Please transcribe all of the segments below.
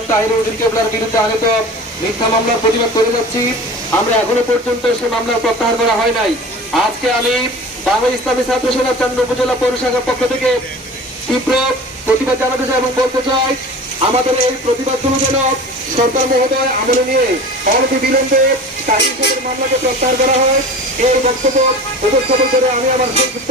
জনাব তাহির কেবলার বিরুদ্ধে আনিত মিথ্যা মামলার প্রতিবাদ করে যাচ্ছি। আমরা এখনও পর্যন্ত সে মামলা প্রত্যাহার করা হয় নাই। আজকে আমি বাংলা ইসলামী ছাত্র সেনা চন্দ্র উপজেলা পৌরসভার পক্ষ থেকে তীব্র প্রতিবাদ জানাতে চাই এবং বলতে চাই, আমাদের এই প্রতিবাদগুলো যেন সরকার মহোদয় আমলে নিয়ে অনতি বিলম্বে তাহির সাহেবের মামলাকে প্রত্যাহার করা হয়। এই বক্তব্য উপস্থাপন করে আমি আমার সংক্ষিপ্ত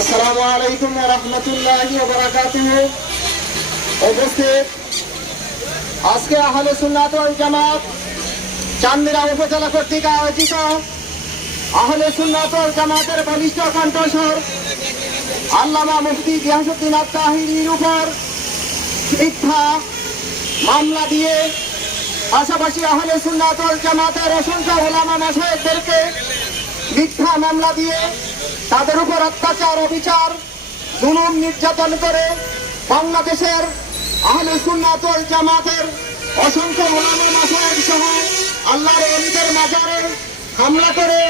আসসালামু আলাইকুম রহমতুল্লাহ বারাকাতুহ। উপস্থিত। আজকে আহলে সুন্নাত ওয়াল জামাত চান্দিরা উপজেলা কর্তৃক আয়োজিত আহলে সুন্নাত ওয়াল জামাতের বলিষ্ঠ কণ্ঠস্বর আল্লামা মুফতি গিয়াসুদ্দিন আত্মাহিরির উপর মিথ্যা মামলা দিয়ে পাশাপাশি আহলে সুন্নাত ওয়াল জামাতের অসংখ্য ওলামা মাসায়েকদেরকে মিথ্যা মামলা দিয়ে তাদের উপর অত্যাচার, অবিচার, জুলুম, নির্যাতন করে বাংলাদেশের আহলে সুন্নাত ওয়াল জামাতের অসংখ্য ওলামা মাসায়েক সহ আল্লাহর অলিদের মাজারে হামলা করে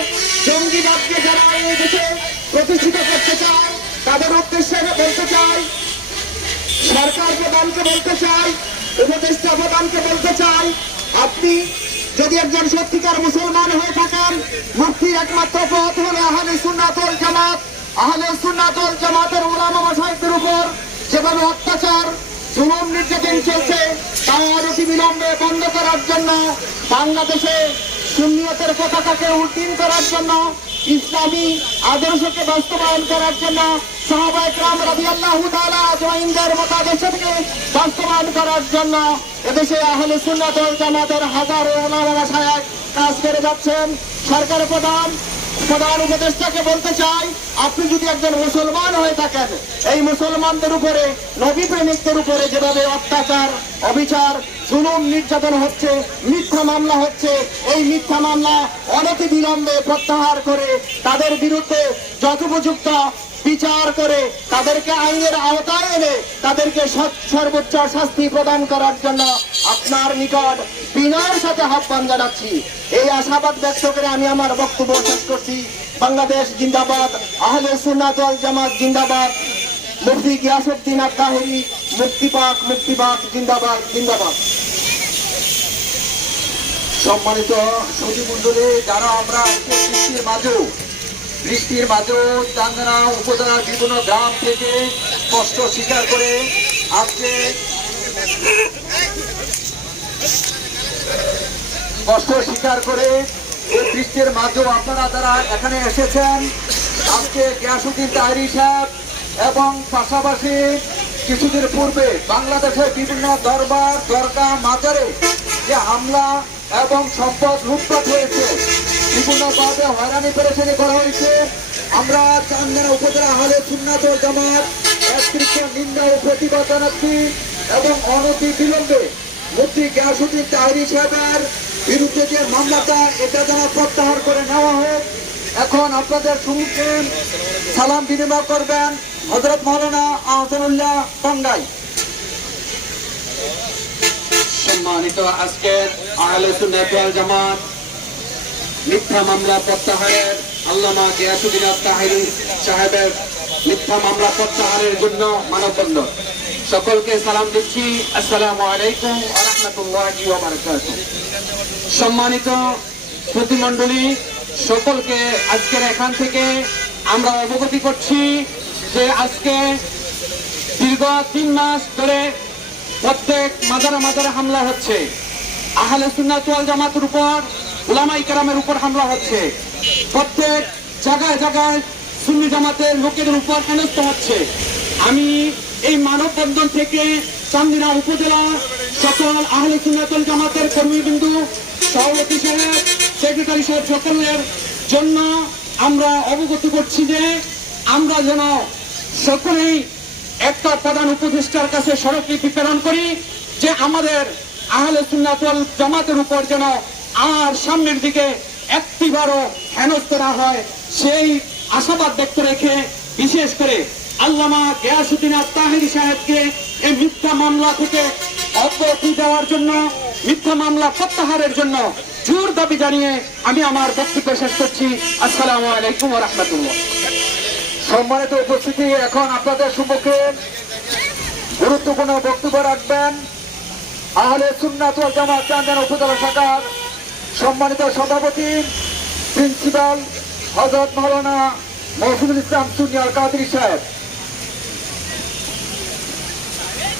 জঙ্গিবাদকে যারা এই দেশে প্রতিষ্ঠিত করতে চায়, তাদের উদ্দেশ্যে বলতে চাই সরকার প্রধানকে বলতে চাই, উপদেষ্টা প্রধানকে বলতে চাই, আপনি যদি একজন সত্যিকার মুসলমান হয়ে থাকেন মুক্তির একমাত্র পথ হলে আহলে সুন্নাতল জামাত। আহলে সুন্নাতল জামাতের উলামা মাসাইকদের উপর যেভাবে অত্যাচার, জুলুম নির্যাতন চলছে তা অনতি বিলম্বে বন্ধ করার জন্য, বাংলাদেশে সুন্নিয়তের পতাকাকে উড্ডীন করার জন্য, ইসলামী আদর্শকে বাস্তবায়ন করার জন্য কাজ করে যাচ্ছেন। সরকার প্রধান প্রধান বলতে চাই, আপনি যদি একজন মুসলমান হয়ে থাকেন, এই মুসলমানদের উপরে নবী প্রেমিকদের উপরে যেভাবে অত্যাচার, অবিচার, জুলুম নির্যাতন হচ্ছে, মিথ্যা মামলা হচ্ছে, এই মিথ্যা মামলা অনতি বিলম্বে প্রত্যাহার করে তাদের বিরুদ্ধে যথোপযুক্ত বিচার করে তাদেরকে আইনের আওতায় এনে তাদেরকে সর্বোচ্চ শাস্তি প্রদান করার জন্য আপনার নিকট বিনয়ের সাথে আহ্বান জানাচ্ছি। এই আশাবাদ ব্যক্ত করে আমি আমার বক্তব্য শেষ করছি। বাংলাদেশ জিন্দাবাদ, আহলে সুন্নাত ওয়াল জামাত জিন্দাবাদ, মুফতি গিয়াসুদ্দিন আত্মাহেরি মুক্তি পাক মুক্তি পাক জিন্দাবাদ জিন্দাবাদ। সম্মানিত সতী মন্ডলী যারা আমরা মাঝেও বৃষ্টির মাঝেও চান্দনা উপজেলার বিভিন্ন গ্রাম থেকে কষ্ট স্বীকার করে আজকে কষ্ট স্বীকার করে এই বৃষ্টির মাঝেও আপনারা যারা এখানে এসেছেন, আজকে গিয়াসুদ্দিন তাহরি সাহেব এবং পাশাপাশি কিছুদিন পূর্বে বাংলাদেশের বিভিন্ন দরবার দরগা মাজারে যে হামলা এবং সম্পদ লুটপাট হয়েছে বিভিন্নভাবে হয়রানি পেরেছানি করা হয়েছে। আমরা চান্দনা উপজেলা হালে সুন্নাত জামাত একত্রিত নিন্দা ও প্রতিবাদ জানাচ্ছি এবং অনতি বিলম্বে মুফতি গিয়াসুদ্দিন তাহরি সাহেবের বিরুদ্ধে যে মামলাটা, এটা যেন প্রত্যাহার করে নেওয়া হোক। এখন আপনাদের সম্মুখে সালাম বিনিময় করবেন হজরত মৌলানা আহসানুল্লাহ টঙ্গাই সম্মানিত আজকের আহলে সুন্নাত জামাত মিথ্যা মামলা প্রত্যাহারের আল্লামা গিয়াসুদ্দিন আত্মাহিরি সাহেবের মিথ্যা মামলা প্রত্যাহারের জন্য মানববন্ধন। সকলকে সালাম দিচ্ছি। আসসালামু আলাইকুম ওয়া রাহমাতুল্লাহি সম্মানিত প্রতিমণ্ডলী, সকলকে আজকের এখান থেকে আমরা অবগতি করছি যে আজকে দীর্ঘ তিন মাস ধরে প্রত্যেক মাজারে মাজারে হামলা হচ্ছে। আহলে সুন্নাত জামাতের উপর উলামাই কেরামের উপর হামলা হচ্ছে। প্রত্যেক জায়গায় জায়গায় সুন্নি জামাতের লোকেদের উপর হেনস্থ হচ্ছে। আমি এই মানববন্ধন থেকে চান্দিনা উপজেলা সকল আহলে সুন্নাতুল জামাতের কর্মীবিন্দু, সভাপতি সাহেব সেক্রেটারি সাহেব সকলের জন্য আমরা অবগত করছি যে আমরা যেন সকলেই একটা প্রধান উপদেষ্টার কাছে স্মারকলিপি প্রেরণ করি যে আমাদের আহলে সুন্নাত ওয়াল জামাতের উপর যেন আর সামনের দিকে একটিবারও হেনস্থ না হয়, সেই আশাবাদ ব্যক্ত রেখে বিশেষ করে আল্লামা গিয়াসুদ্দিন আত্মাহিরি সাহেবকে এই মিথ্যা মামলা থেকে অব্যাহতি দেওয়ার জন্য, মিথ্যা মামলা প্রত্যাহারের জন্য জোর দাবি জানিয়ে আমি আমার বক্তব্য শেষ করছি। আসসালামু আলাইকুম রহমতুল্লাহ। সম্মানিত উপস্থিতি, এখন আপনাদের সম্মুখে গুরুত্বপূর্ণ বক্তব্য রাখবেন। আহলে সুন্নাত জামাত চান্দানা উপজেলা শাখার সম্মানিত সভাপতি, প্রিন্সিপাল হজরত মৌলানা মহসুদুল ইসলাম সুনিয়ার কাদরি সাহেব।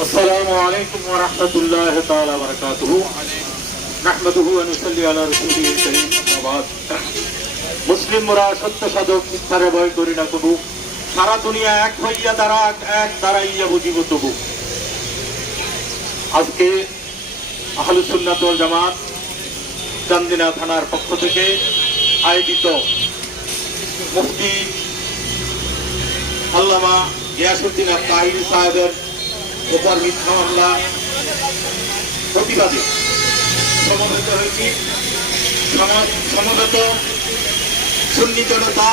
আসসালামু আলাইকুম ওয়া রাহমাতুল্লাহি মুসলিমরা সত্য সাধক মিথ্যারে ভয় করি না তবু, সারা দুনিয়া এক হইয়া দাঁড়াক এক দাঁড়াইয়া বুঝিব তবু। আজকে জামাত চান্দিনা থানার পক্ষ থেকে আয়োজিত মুফতি আল্লামা গিয়াসুদ্দিন তাহির সাহেবের উপর মিথ্যা মামলা প্রতিবাদে সমবেত হয়েছি। সমবেত সুন্নি জনতা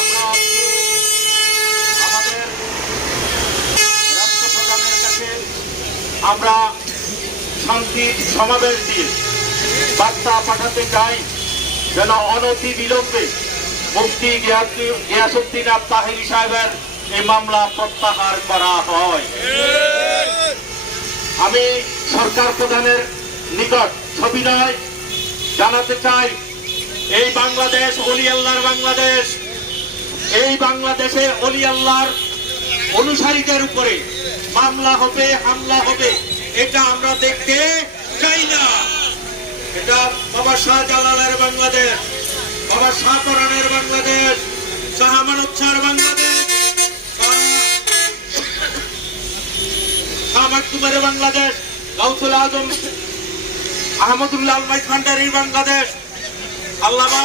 আমরা আজকে আমাদের রাষ্ট্রপ্রধানের কাছে আমরা শান্তির সমাবেশ দিয়ে বার্তা পাঠাতে চাই যেন অনতি বিলম্বে গিয়াসু- গিয়াসুদ্দিন আব তাহিরি সাহেবের এই মামলা প্রত্যাহার করা হয়। আমি সরকার প্রধানের নিকট ছবি নয় জানাতে চাই, এই বাংলাদেশ অলি আল্লাহর বাংলাদেশ, এই বাংলাদেশে অলি আল্লাহর অনুসারীদের উপরে মামলা হবে, হামলা হবে। এটা আমরা দেখতে চাই না। এটা বাবা শাহজালালের বাংলাদেশ, বাবা বাংলাদেশ শাহ আমানত বাংলাদেশ শাহ মাকতুমের বাংলাদেশ গাউসুল আজম, আহমদুল্লাহ আলমাই ভান্ডারির বাংলাদেশ, আল্লামা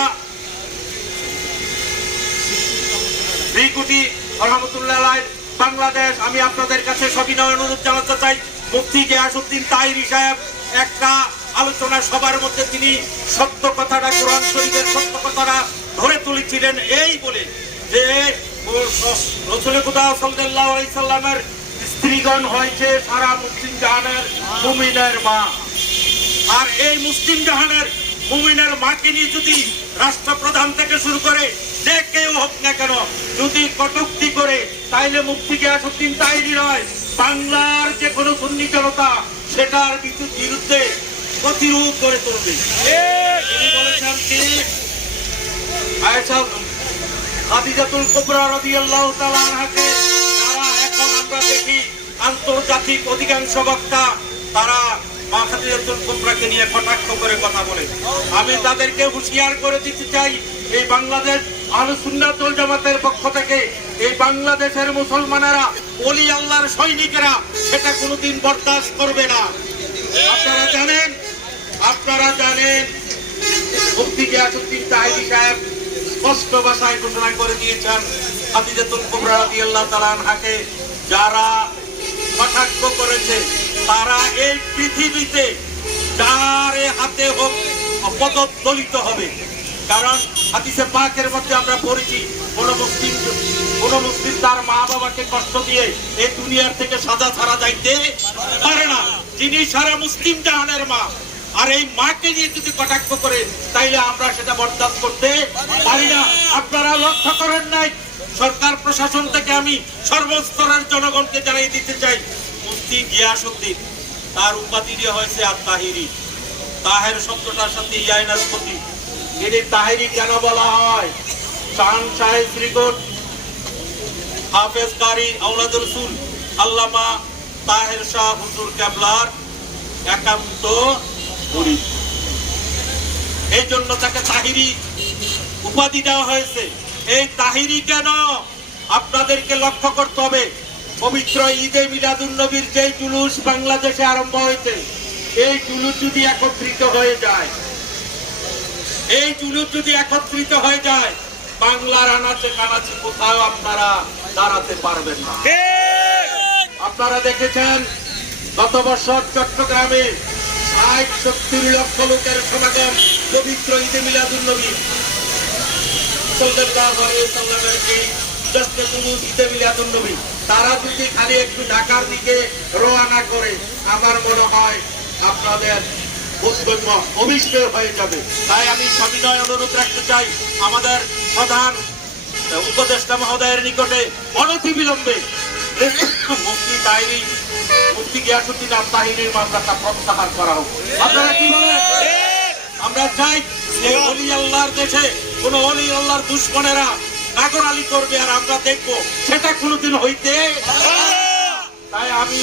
কোটি রহমতুল্লাহ বাংলাদেশ। আমি আপনাদের কাছে সবিনয় অনুরোধ জানাতে চাই মুফতি গিয়াসুদ্দিন তাহিরি সাহেব একটা আলোচনা সবার মধ্যে তিনি সত্য কথাটা, কোরআন শরীফের সত্য কথাটা ধরে তুলেছিলেন এই বলে যে রসুল খুদা আলাইহি সাল্লামের স্ত্রীগণ হয়েছে সারা মুসলিম জাহানের মুমিনের মা। আর এই মুসলিম জাহানের মুমিনের মাকে নিয়ে যদি রাষ্ট্রপ্রধান থেকে শুরু করে যে কেউ হোক না কেন, যদি কটুক্তি করে, তাইলে মুক্তি গিয়াসুদ্দিন তাইরি নয়। বাংলার যে কোনো সুন্নি জনতা সেটার বিরুদ্ধে প্রতিরূপ করে তুলবে। তিনি বলেছেন কি? আয়েশা খাদিজাতুল কুবরা রাদিয়াল্লাহু এখন আমরা দেখি, আন্তর্জাতিক অধিকাংশ বক্তা, তারা মা খাদিজাতুল কুবরাকে নিয়ে কটাক্ষ করে কথা বলে। আমি তাদেরকে হুঁশিয়ার করে দিতে চাই, এই বাংলাদেশ আহলে সুন্নাত ওয়াল জামাতের পক্ষ থেকে এই বাংলাদেশের মুসলমানেরা অলি আল্লাহর সৈনিকেরা সেটা কোনোদিন বরদাস্ত করবে না। আপনারা জানেন আপনারা জানেন, মুফতি গিয়াসুদ্দিন তাহিরি সাহেব স্পষ্ট ভাষায় ঘোষণা করে দিয়েছেন হাদিজাতুল কুবরা রাদিয়াল্লাহু তাআলা আনহাকে যারা কটাক্ষ করেছে, তারা এই পৃথিবীতে যার হাতে হোক অপদলিত হবে। কারণ হাদিসে পাকের মধ্যে আমরা পড়েছি, কোন মুসলিম কোন মুসলিম তার মা বাবাকে কষ্ট দিয়ে এই দুনিয়ার থেকে সাজা ছাড়া যাইতে পারে না। যিনি সারা মুসলিম জাহানের মা। আর এই মাকে নিয়ে যদি কটাক্ষ করে, তাইলে আমরা সেটা বরদাস্ত করতে পারি না। আপনারা লক্ষ্য করেন নাই, সরকার প্রশাসন থেকে আমি সর্বস্তরের জনগণকে জানিয়ে দিতে চাই, মুফতি গিয়াসুদ্দিন তার উপাধি হয়েছে আত্মাহিরি। তাহের শব্দটার সাথে ইয়াইনাসপতি এটি তাহেরি কেন বলা হয়? শান সাহেব শ্রীকোট হাফেজ কারি আউলাদ রসুল, আল্লামা তাহের শাহ হুজুর কেবলার একান্ত মুরিদ এই জন্য তাকে তাহিরি উপাধি দেওয়া হয়েছে। এই তাহিরি কেন? আপনাদেরকে লক্ষ্য করতে হবে। পবিত্র ঈদে মিলাদুন নবীর যে জুলুস বাংলাদেশে আরম্ভ হয়েছে, এই জুলুস যদি একত্রিত হয়ে যায় এই জুলুস যদি একত্রিত হয়ে যায় বাংলার আনাচে কানাচে কোথাও আপনারা দাঁড়াতে পারবেন না। আপনারা দেখেছেন গত বছর চট্টগ্রামে ষাট সত্তর লক্ষ লোকের সমাগম পবিত্র ঈদে মিলাদুল নবী সাল্লাল্লাহু আলাইহি সাল্লামের এই ঈদে মিলাদুন তারা যদি খালি একটু ঢাকার দিকে রওনা করে আমার মনে হয় আপনাদের বোধগম্য অবিষ্কার হয়ে যাবে। তাই আমি সবিনয় অনুরোধ রাখতে চাই আমাদের প্রধান উপদেষ্টা মহোদয়ের নিকটে অনতি বিলম্বে। মুফতি তাইরি মুফতি গিয়াসুদ্দিন আত্মাহিনীর মামলাটা প্রত্যাহার করা হোক। আপনারা কি আমরা চাই যে অলি আল্লাহর দেশে কোন অলি আল্লাহর দুশ্মনেরা নাগরালি করবে আর আমরা দেখব সেটা কোনোদিন হইতে তাই আমি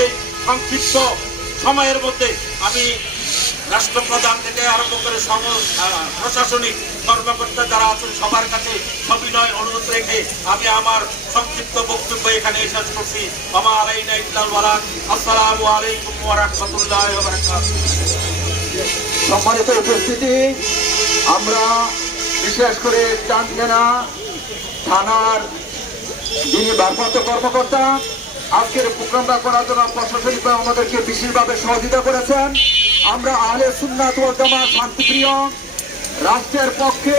এই সংক্ষিপ্ত সময়ের মধ্যে আমি রাষ্ট্রপ্রধান থেকে আরম্ভ করে প্রশাসনিক কর্মকর্তা যারা আছেন, সবার কাছে সবিনয় অনুরোধ রেখে আমি আমার সংক্ষিপ্ত বক্তব্য এখানে শেষ করছি। আমার আলাইনা ওয়ালাদ আসসালামু আলাইকুম সম্মানিত উপস্থিতি, আমরা বিশেষ করে চান্দনা থানার যিনি ভারপ্রাপ্ত কর্মকর্তা, আজকের প্রোগ্রামটা করার জন্য প্রশাসনিকভাবে আমাদেরকে বিশেষভাবে সহযোগিতা করেছেন। আমরা আহলে সুন্নাত ওয়াল জামাত শান্তিপ্রিয়, রাষ্ট্রের পক্ষে,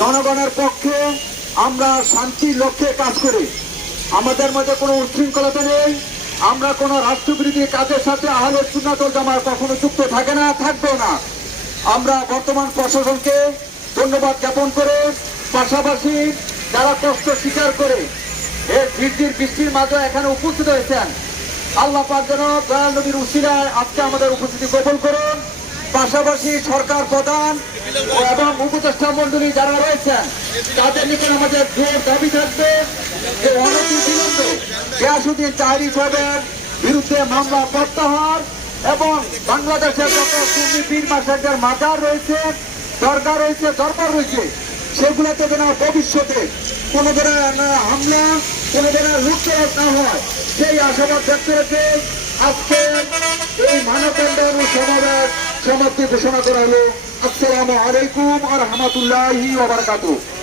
জনগণের পক্ষে আমরা শান্তির লক্ষ্যে কাজ করি। আমাদের মধ্যে কোনো উচ্ছৃঙ্খলতা নেই। আমরা কোনো রাষ্ট্রবিরোধী কাজের সাথে আহলে সুন্নাত ওয়াল জামাত কখনো যুক্ত থাকে না, থাকবেও না। আমরা বর্তমান প্রশাসনকে ধন্যবাদ জ্ঞাপন করে, পাশাপাশি যারা কষ্ট স্বীকার করে, এই বৃষ্টির বৃষ্টির মাঝে এখানে উপস্থিত হয়েছেন আল্লাহ পাক যেন দয়াল নবীর উসিলায় আজকে আমাদের উপস্থিতি কবল করুন। পাশাপাশি সরকার প্রধান এবং উপদেষ্টা মন্ডলী যারা রয়েছেন, তাদের নিকট আমাদের জোর দাবি থাকবে যে অনতি বিলম্বে সাহেবের বিরুদ্ধে মামলা প্রত্যাহার এবং বাংলাদেশের যত মাজার রয়েছে দরকার রয়েছে দরকার রয়েছে সেগুলোতে যেন ভবিষ্যতে কোনো ধরনের হামলা, কোনো ধরনের লুটতরাজ না হয়। সেই আশাবাদ ব্যক্ত রেখে আজকে এই মানবদণ্ড সমাবেশ সমাপ্তি ঘোষণা করা হলো। আসসালামু আলাইকুম আর রহমতুল্লাহি ওয়া বারাকাতুহু।